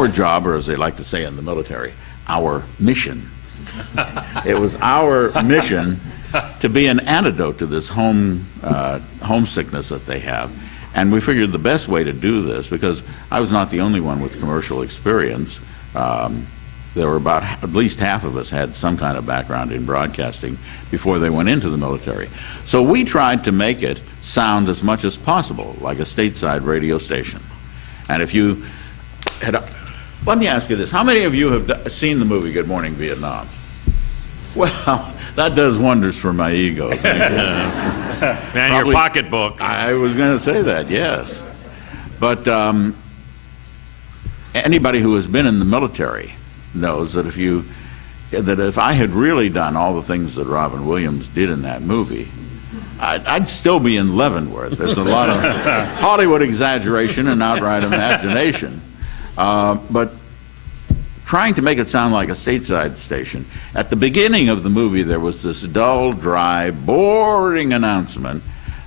our job, or as they like to say in the military, our mission. It was our mission to be an antidote to this homesickness that they have. And we figured the best way to do this, because I was not the only one with commercial experience, there were about at least half of us had some kind of background in broadcasting before they went into the military. So we tried to make it sound as much as possible like a stateside radio station. And if you had, let me ask you this, how many of you have seen the movie Good Morning Vietnam? Well, that does wonders for my ego. And your pocketbook. I was going to say that, yes. But anybody who has been in the military knows that if I had really done all the things that Robin Williams did in that movie, I'd still be in Leavenworth. There's a lot of Hollywood exaggeration and outright imagination. But trying to make it sound like a stateside station, at the beginning of the movie there was this dull, dry, boring announcement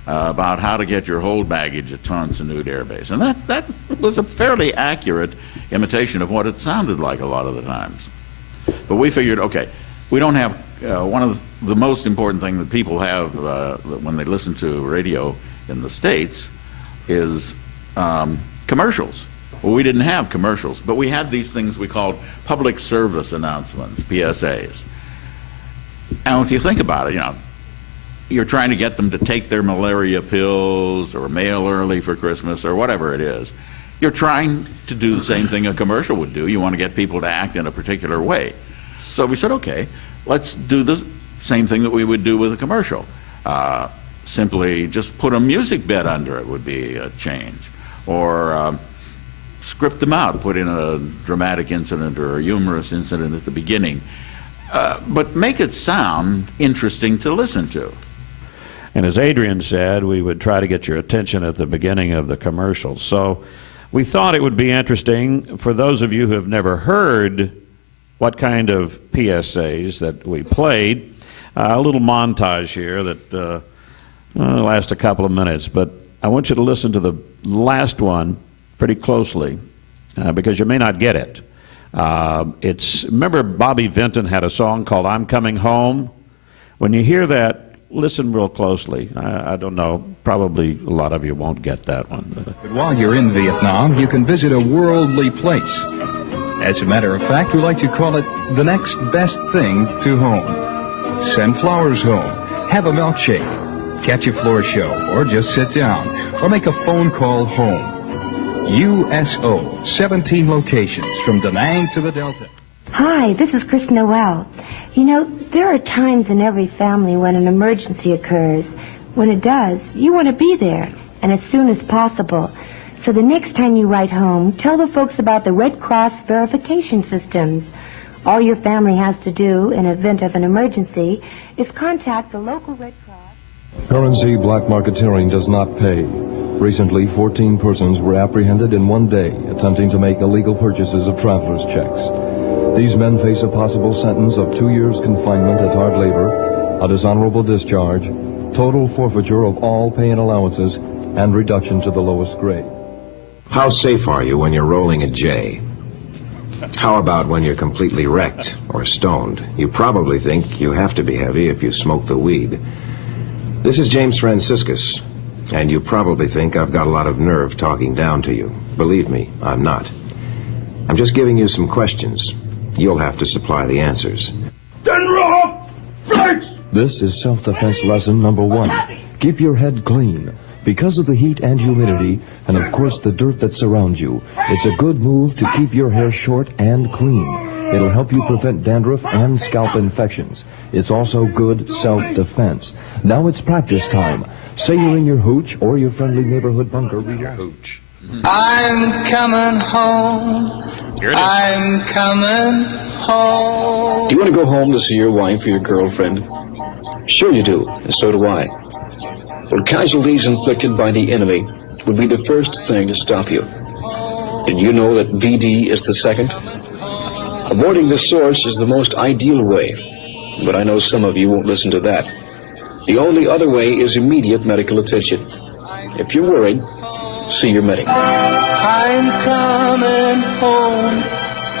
about how to get your whole baggage at Ton Sa-Nuit Air Base. And that was a fairly accurate imitation of what it sounded like a lot of the times. But we figured, okay, we don't have, one of the most important thing that people have when they listen to radio in the States is commercials. Well, we didn't have commercials, but we had these things we called public service announcements, PSAs. And if you think about it, you're trying to get them to take their malaria pills or mail early for Christmas or whatever it is. You're trying to do the same thing a commercial would do. You want to get people to act in a particular way. So we said, okay, let's do the same thing that we would do with a commercial. Simply just put a music bed under it would be a change. Or script them out, put in a dramatic incident or a humorous incident at the beginning. But make it sound interesting to listen to. And as Adrian said, we would try to get your attention at the beginning of the commercial. So we thought it would be interesting for those of you who have never heard what kind of PSAs that we played. A little montage here that lasts a couple of minutes, but I want you to listen to the last one pretty closely because you may not get it. Remember Bobby Vinton had a song called I'm Coming Home? When you hear that, listen real closely. I don't know, probably a lot of you won't get that one. But while you're in Vietnam, you can visit a worldly place. As a matter of fact, we like to call it the next best thing to home. Send flowers home, have a milkshake, catch a floor show, or just sit down, or make a phone call home. USO, 17 locations from Da Nang to the Delta. Hi, this is Chris Noel. There are times in every family when an emergency occurs. When it does, you want to be there, and as soon as possible. So the next time you write home, tell the folks about the Red Cross verification systems. All your family has to do in event of an emergency is contact the local Red Cross. Currency black marketeering does not pay. Recently, 14 persons were apprehended in one day attempting to make illegal purchases of traveler's checks. These men face a possible sentence of 2 years confinement at hard labor, a dishonorable discharge, total forfeiture of all pay and allowances, and reduction to the lowest grade. How safe are you when you're rolling a J? How about when you're completely wrecked or stoned? You probably think you have to be heavy if you smoke the weed. This is James Franciscus, and you probably think I've got a lot of nerve talking down to you. Believe me, I'm not. I'm just giving you some questions. You'll have to supply the answers. Then roll up! Flights! This is self-defense lesson number 1. Keep your head clean. Because of the heat and humidity, and of course the dirt that surrounds you, it's a good move to keep your hair short and clean. It'll help you prevent dandruff and scalp infections. It's also good self-defense. Now it's practice time. Say you're in your hooch or your friendly neighborhood bunker. Hooch. I'm coming home. I'm coming home. Do you want to go home to see your wife or your girlfriend? Sure you do, and so do I. Well, casualties inflicted by the enemy would be the first thing to stop you. Did you know that VD is the second? Avoiding the source is the most ideal way, but I know some of you won't listen to that. The only other way is immediate medical attention. If you're worried, see your medic. I'm coming home.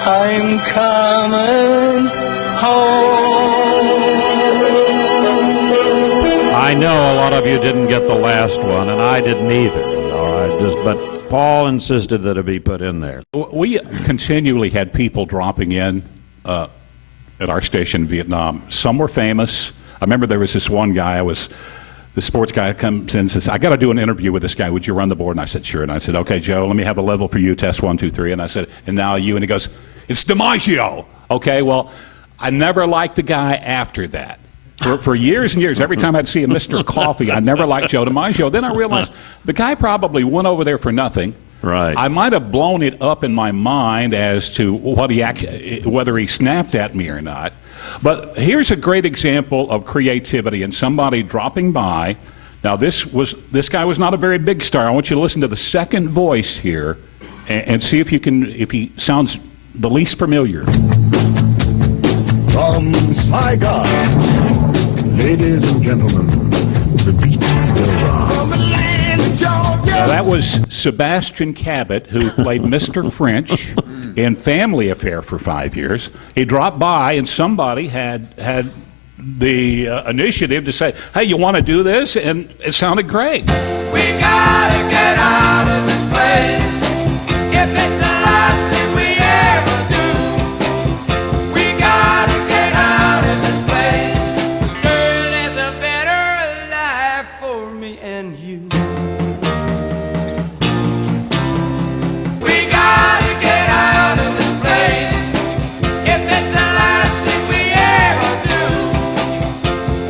I'm coming home. I know a lot of you didn't get the last one, and I didn't either. But Paul insisted that it be put in there. We continually had people dropping in at our station in Vietnam. Some were famous. I remember there was this one guy, the sports guy comes in and says, I got to do an interview with this guy. Would you run the board? And I said, sure. And I said, okay, Joe, let me have a level for you. Test 1, 2, 3. And I said, and now you. And he goes, it's DiMaggio. Okay, well, I never liked the guy after that. For years and years, every time I'd see a Mr. Coffee, I never liked Joe DiMaggio. Then I realized the guy probably went over there for nothing. Right. I might have blown it up in my mind as to whether he snapped at me or not. But here's a great example of creativity and somebody dropping by. Now, this guy was not a very big star. I want you to listen to the second voice here and see if he sounds the least familiar. From Saigon, ladies and gentlemen, the beat goes on. Now, that was Sebastian Cabot, who played Mr. French in Family Affair for 5 years. He dropped by, and somebody had the initiative to say, hey, you want to do this? And it sounded great. We gotta get out of this place. If it's the last thing we ever do, we gotta get out of this place. Girl, there's a better life for me and you. We gotta get out of this place. If it's the last thing we ever do,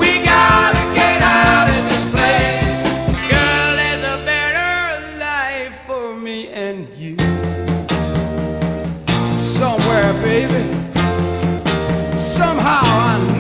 we gotta get out of this place. Girl, there's a better life for me and you. Somewhere, baby, somehow I know